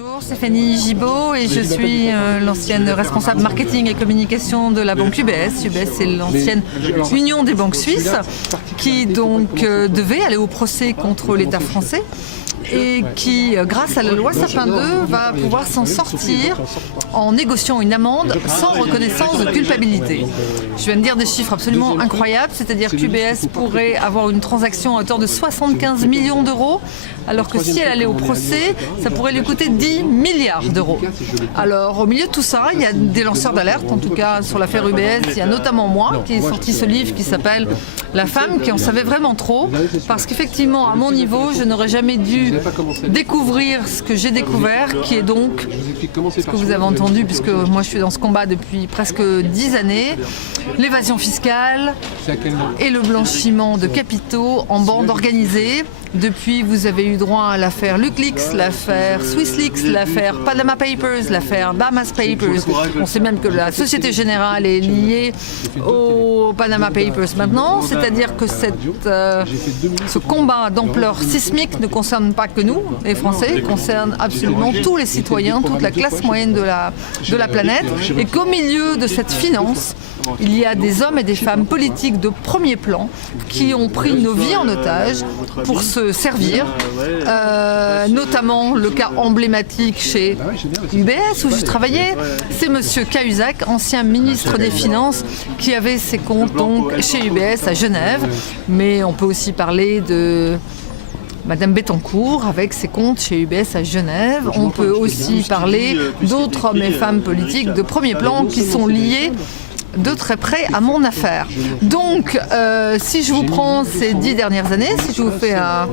Bonjour, c'est Fanny Gibault et je suis l'ancienne responsable marketing et communication de la banque UBS. UBS, c'est l'ancienne union des banques suisses qui donc devait aller au procès contre l'État français et qui, grâce à la loi Sapin 2, va pouvoir s'en sortir en négociant une amende sans reconnaissance de culpabilité. Je viens de dire des chiffres absolument incroyables, c'est-à-dire qu'UBS pourrait avoir une transaction à hauteur de 75 millions d'euros, alors que si elle allait au procès, ça pourrait lui coûter 10 milliards d'euros. Alors, au milieu de tout ça, il y a des lanceurs d'alerte, en tout cas sur l'affaire UBS, il y a notamment moi qui ai sorti ce livre qui s'appelle « La femme qui en savait vraiment trop », parce qu'effectivement, à mon niveau, je n'aurais jamais dû découvrir ce que j'ai découvert, qui est donc ce que vous avez entendu, puisque moi je suis dans ce combat depuis presque 10 années, l'évasion fiscale et le blanchiment de capitaux en bande organisée. Depuis, vous avez eu droit à l'affaire LuxLeaks, l'affaire SwissLeaks, l'affaire Panama Papers, l'affaire Bahamas Papers. On sait même que la Société Générale est liée aux Panama Papers maintenant, c'est-à-dire que ce combat d'ampleur sismique ne concerne pas que nous, les Français, il concerne absolument tous les citoyens, toute la classe moyenne de la planète, et qu'au milieu de cette finance, il y a des hommes et des femmes politiques de premier plan qui ont pris nos vies en otage pour se servir, notamment le cas emblématique chez UBS où je travaillais, c'est M. Cahuzac, ancien ministre des Finances, qui avait ses comptes donc chez UBS à Genève, mais on peut aussi parler de Madame Bettencourt avec ses comptes chez UBS à Genève. On peut aussi parler d'autres hommes et femmes politiques de premier plan qui sont liés de très près à mon affaire. Donc, si je vous prends ces 10 dernières années, si je vous fais un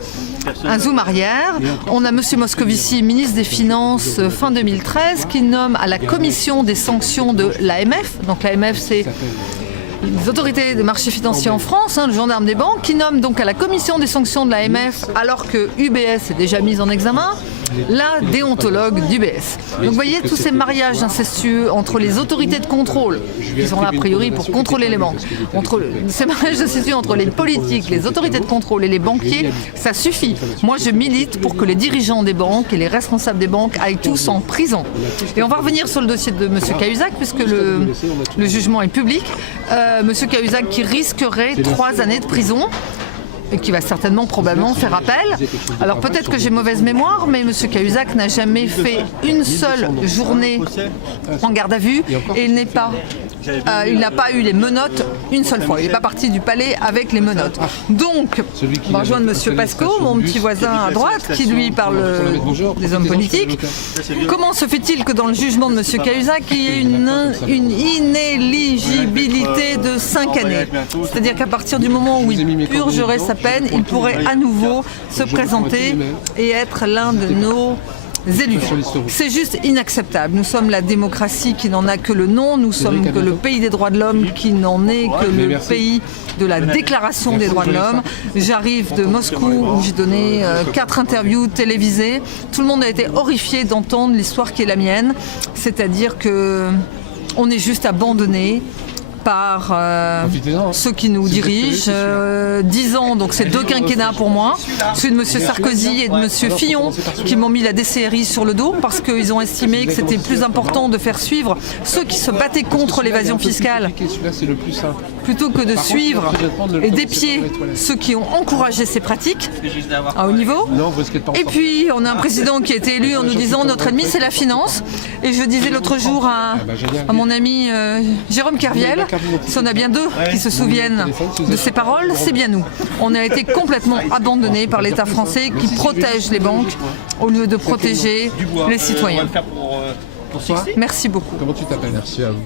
zoom arrière, on a M. Moscovici, ministre des Finances, fin 2013, qui nomme à la commission des sanctions de l'AMF. Donc l'AMF, c'est les autorités des marchés financiers en France, le gendarme des banques, qui nomme donc à la commission des sanctions de l'AMF, alors que UBS est déjà mise en examen, la déontologue d'UBS. Donc vous voyez tous ces mariages incestueux entre les autorités de contrôle, qui sont là a priori pour contrôler les banques, ces mariages incestueux entre les politiques, les autorités de contrôle et les banquiers, ça suffit. Moi je milite pour que les dirigeants des banques et les responsables des banques aillent tous en prison. Et on va revenir sur le dossier de M. Cahuzac, puisque le jugement est public. M. Cahuzac qui risquerait 3 années de prison et qui va certainement, probablement faire appel. Alors peut-être que j'ai mauvaise mémoire, mais M. Cahuzac n'a jamais fait une seule journée en garde à vue et il n'a pas eu les menottes une seule fois. Il n'est pas parti du palais avec les menottes. Donc, on va rejoindre M. Pasco, mon petit voisin à droite, qui lui parle des hommes politiques. Comment se fait-il que dans le jugement de M. Cahuzac, il y ait une inéligibilité de 5 années? C'est-à-dire qu'à partir du moment où il purgerait sa peine, il pourrait à nouveau se présenter et être l'un de nos élus. C'est juste inacceptable. Nous sommes la démocratie qui n'en a que le nom, nous sommes que le pays des droits de l'homme qui n'en est que le pays de la déclaration des droits de l'homme. J'arrive de Moscou où j'ai donné 4 interviews télévisées. Tout le monde a été horrifié d'entendre l'histoire qui est la mienne, c'est-à-dire que on est juste abandonné par ceux qui nous dirigent. 10 ans, donc c'est 2 quinquennats pour moi. Celui de M. Sarkozy et de M. Fillon qui m'ont mis la DCRI sur le dos parce qu'ils ont estimé que c'était plus important de faire suivre ceux qui se battaient contre l'évasion fiscale plutôt que de suivre et d'épier ceux qui ont encouragé ces pratiques à haut niveau. Et puis on a un président qui a été élu en nous disant notre ennemi c'est la finance. Et je disais l'autre jour à mon ami Jérôme Kerviel, si on a bien 2 qui se souviennent de ces paroles, c'est bien nous. On a été complètement abandonnés par l'État français qui protège les banques au lieu de protéger les citoyens. Merci beaucoup. Comment tu t'appelles? Merci à vous.